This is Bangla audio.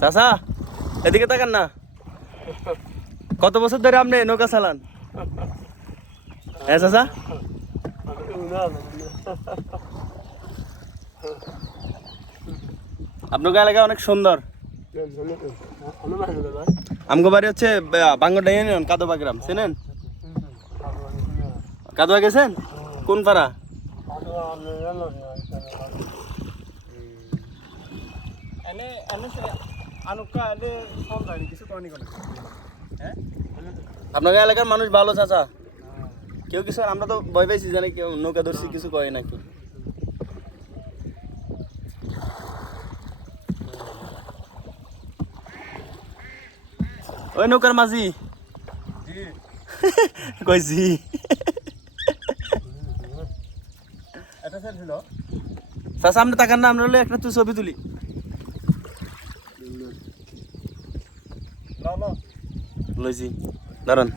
চাচা এদিকে তাকান না, কত বছর ধরে আপনি নৌকা চালান? হ্যাঁ চাচা, আপনার এলাকা অনেক সুন্দর। আমগো বাড়ি হচ্ছে বাঙ্গটা ইউনিয়ন, কাদোবা গ্রাম, চেনেন? কাদোয়া গেছেন? কোন পাড়া? আপনার এলাকার মানুষ ভালো চাচা, কেউ কিছু, আমরা তো ভয় পাইছি জানি কেউ নৌকা ধরছি কিছু করে নাকি। ওই নৌকার মাঝি কইছি চাচা, আপনি তাকান না, আমরা হলে একটা তুই ছবি তুলি। লইছি, দাঁড়ান।